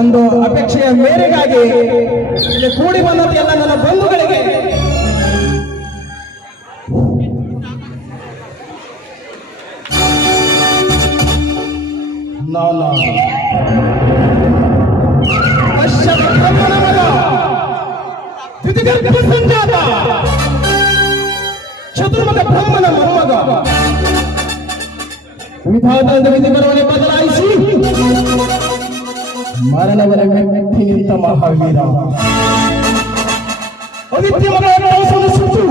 ಒಂದು ಅಪೇಕ್ಷೆಯ ಮೇರೆಗಾಗಿ ಇಲ್ಲಿ ಕೂಡಿ ಬಂದದ್ದು ಎಲ್ಲ ನನ್ನ ಬಂಧುಗಳಿಗೆ. ನಾನು. ಸಂಜಾತ. ಚತುರ್ಮುಖ ಬ್ರಹ್ಮನ ಮೊಮ್ಮಗ. ವಿಧಾನದ ವಿಧಿ ಬರವಣೆ ಬದಲಾಯಿಸಿ ಮರಣವರ ಮೆಟ್ಟಿ ನಿಂತ ಮಹಾವೀರ ಅದಿತ್ಯ ಮಗಳ ಕೌಸಲು ಸುಟ್ಟು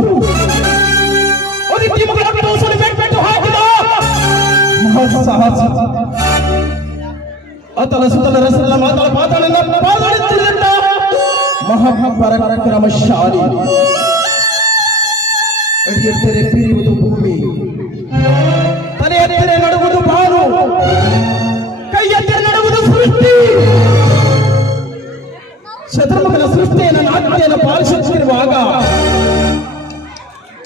ಅದಿತ್ಯ ಮಗಳ ಕೌಸಲು ಬೆಟ್ಟು ಹಾಕಿದ ಮಹಾಸಾಹಸ ಅತಲ ಸುತಲ ರಸಲ ಮಾತಳ ಪಾತಾಳನ ಪಾದಾಡುತ್ತಿದ್ದಂತ ಮಹಾಪರಾಕ್ರಮಶಾಲಿ ಅಡಿಯೆತ್ತರೆ ಪಿರಿಯುವುದು ನಾಟ್ಯವನ್ನು ಪಾಲಿಸುತ್ತಿರುವಾಗ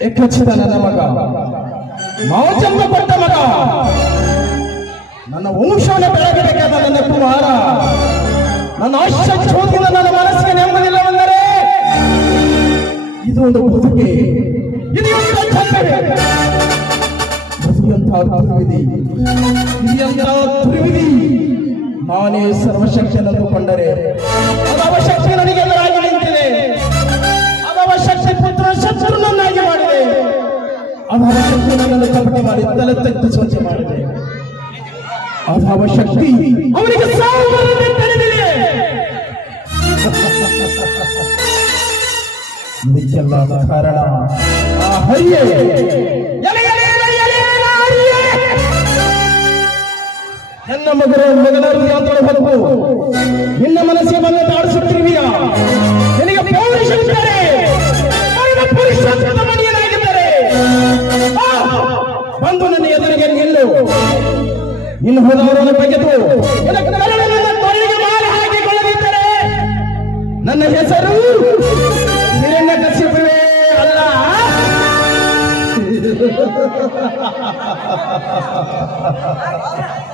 ಎಕ್ಕಚ್ಚಿದ ನನ್ನ ಮಗ ಮಾವಚಂದ ಕೊಟ್ಟ ಮಗ, ನನ್ನ ವಂಶವನ್ನು ಬೆಳಗಬೇಕಾದ ನನ್ನ ಕುಮಾರ, ನನ್ನ ಆಶ್ಚರ್ಯ ನನ್ನ ಮನಸ್ಸಿಗೆ ನೆಮ್ಮದಿಲ್ಲವೆಂದರೆ ಇದು ಒಂದು ಬದುಕೆ. ಇದು ಕಂಡರೆ ನಾನೇ ಸರ್ವಶಕ್ತಿಯನ್ನುಕೊಂಡರೆ ಅದವ ಅದವ ಶಕ್ತಿ ನನ್ನನ್ನು ಕಪಟಿ ಮಾಡಿ ತಲೆ ತಗ್ಗಿ ಸ್ವಚ್ಛ ಮಾಡಿದೆ ಅಭಾವ ಶಕ್ತಿ ಅವರಿಗೆ ಇದಕ್ಕೆಲ್ಲ ಕಾರಣ ಆ ಹರಿಯೇ! ನನ್ನ ಮಗನ ಮಗನ ಯಾತ್ರೆ ಹೊತ್ತು ನಿನ್ನ ಮನಸ್ಸಿಗೆ ಬಂದ ಬಂದು ನನ್ನ ಎದುರಿಗೆ ನಿಲ್ಲು. ಇನ್ನು ಹೋದವರನ್ನು ಬಗೆದು ನಿನ್ನ ನನ್ನ ಹೆಸರು ಹಿರಣ್ಯ ಕಶ್ಯಪವೇ ಅಲ್ಲ.